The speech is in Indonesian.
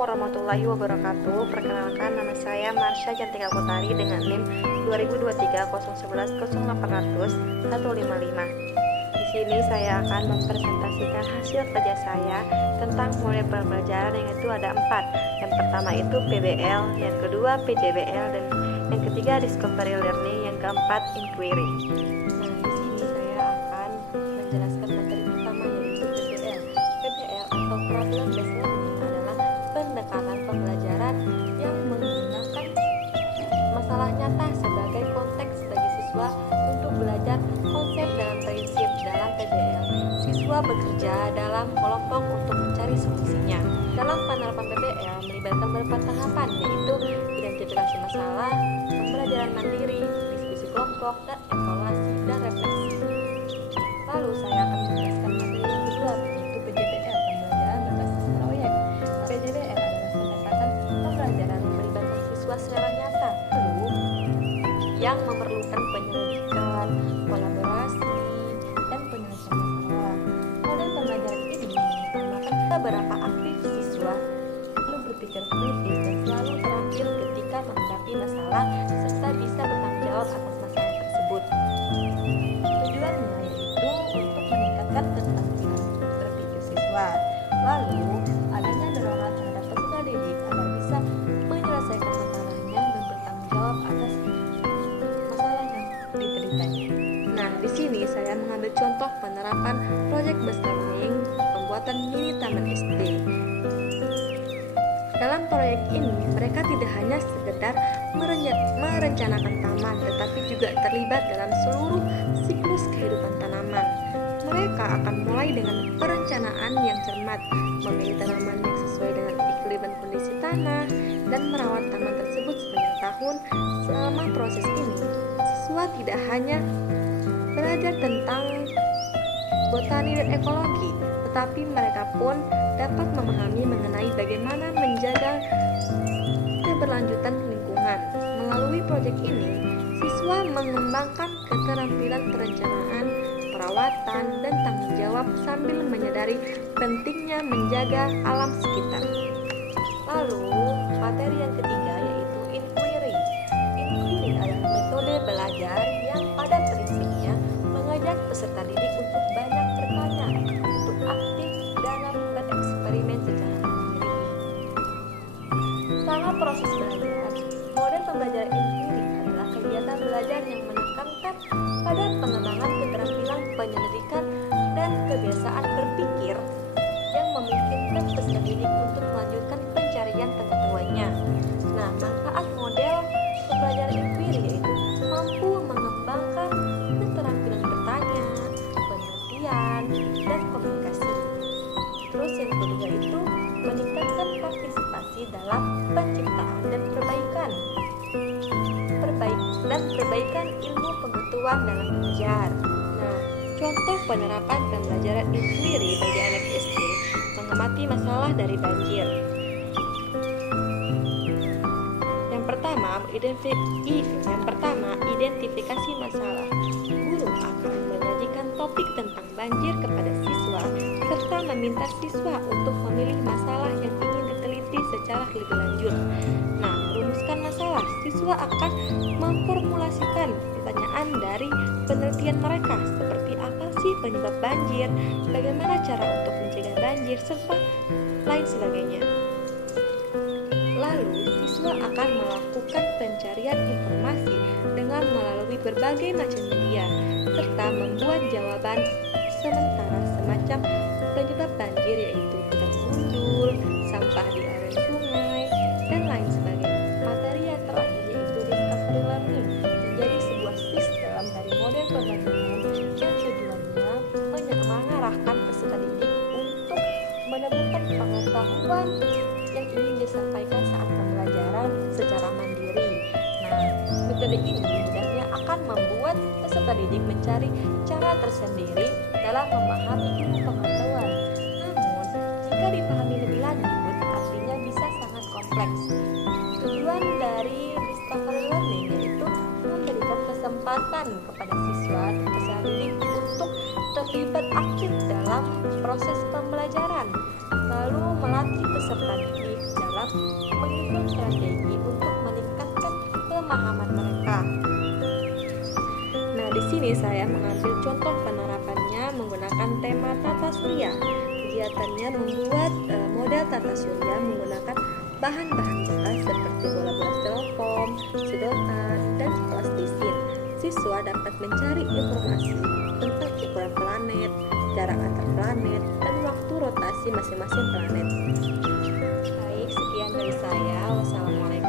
warahmatullahi wabarakatuh. Perkenalkan, nama saya Marsha Cantika Kotari dengan NIM 20230110800155. Di sini saya akan mempresentasikan hasil kerja saya tentang model pembelajaran, yang itu ada 4. Yang pertama itu PBL, yang kedua PJBL, dan yang ketiga Discovery Learning, yang keempat Inquiry. Nah, di sini saya akan menjelaskan materi pertama, yaitu PBL. PBL atau Problem Based Learning adalah pendekatan pembelajaran yang menggunakan masalah nyata sebagai konteks bagi siswa untuk belajar konsep dan prinsip. Dalam PBL, siswa bekerja dalam kelompok untuk mencari solusinya. Dalam penerapan PBL melibatkan beberapa tahapan, yaitu identifikasi masalah, pembelajaran mandiri, diskusi kelompok, dan evaluasi dan refleksi. Lalu saya akan menjelaskan materi yang kedua, yaitu PJBL, pembelajaran berbasis proyek. PJBL adalah pendekatan pembelajaran yang melibatkan siswa secara nyata, yang memerlukan penyelidikan, kolaborasi, dan penyelesaian masalah. Model pembelajaran ini mengutamakan beberapa aktif siswa lalu berpikir kritis dan selalu terampil ketika menghadapi masalah serta bisa bertanggung jawab atas masalah tersebut. Tujuannya yaitu untuk meningkatkan keterampilan berpikir siswa. Lalu adanya dorongan terhadap peserta didik agar bisa menyelesaikan masalahnya dan bertanggung jawab atas masalah yang dideritanya. Nah, di sini saya mengambil contoh penerapan Project Based Learning pembuatan mini taman SD. Dalam proyek ini, mereka tidak hanya sekedar merencanakan taman, tetapi juga terlibat dalam seluruh siklus kehidupan tanaman. Mereka akan mulai dengan perencanaan yang cermat, memilih tanaman yang sesuai dengan iklim dan kondisi tanah, dan merawat taman tersebut sepanjang tahun. Selama proses ini, siswa tidak hanya belajar tentang botani dan ekologi, tetapi mereka pun dapat memahami mengenai bagaimana menjaga keberlanjutan lingkungan. Melalui proyek ini, siswa mengembangkan keterampilan perencanaan, perawatan, dan tanggung jawab sambil menyadari pentingnya menjaga alam sekitar. Lalu, materi yang ketiga yaitu Inquiry. Inquiry adalah metode belajar yang pada prinsipnya mengajak peserta didik untuk banyak bertanya, untuk aktif dalam bereksperimen secara mandiri. Selama proses belajar, model pembelajaran Inquiry adalah kegiatan belajar yang menekankan pada pengembangan keterampilan penyelidikan dan kebiasaan berpikir yang memungkinkan peserta didik untuk melanjutkan pencarian pengetahuannya. Nah, manfaat model pembelajaran Inquiry yaitu mampu mengembangkan keterampilan bertanya, penelitian, dan komunikasi. Terus yang kedua itu meningkatkan partisipasi dalam penciptaan dan perbaikan ilmu pengetahuan dalam belajar. Nah, contoh penerapan pembelajaran Inquiry bagi anak SD mengamati masalah dari banjir. Yang pertama, identifikasi masalah. Guru akan menyajikan topik tentang banjir kepada siswa serta meminta siswa untuk memilih masalah yang ingin diteliti secara lebih lanjut. Nah, merumuskan masalah, siswa akan memformulasikan pertanyaan dari penelitian mereka, seperti apa sih penyebab banjir, bagaimana cara untuk mencegah banjir, serta lain sebagainya. Lalu, siswa akan melakukan pencarian informasi dengan melalui berbagai macam media, serta membuat jawaban sementara semacam penyebab banjir, yaitu tergundul, sampah di aliran sungai, dan lain sebagainya. Materi yang terakhir yaitu Discovery Learning menjadi sebuah sistem dari model pembelajaran yang tujuannya mengarahkan peserta didik untuk menemukan pengetahuan yang ingin disampaikan saat pembelajaran secara mandiri. Nah, metode ini mudahnya akan membuat peserta didik mencari cara tersendiri dalam memahami ilmu pengetahuan. Namun, jika dipahami lebih lanjut, artinya bisa sangat kompleks. Tujuan dari Discovery Learning yaitu memberikan kesempatan kepada siswa dan peserta didik untuk terlibat aktif dalam proses pembelajaran, lalu melatih peserta didik dalam menyusun strategi untuk meningkatkan pemahaman mereka. Nah, di sini saya mengambil contoh penerapannya menggunakan tema Tata Surya. Kegiatannya membuat model Tata Surya menggunakan bahan-bahan cetas seperti bola-bola styrofoam, sedotan, dan plastisin. Siswa dapat mencari informasi tentang ukuran planet, jarak antar planet, dan waktu rotasi masing-masing planet. Baik, sekian dari saya. Wassalamualaikum.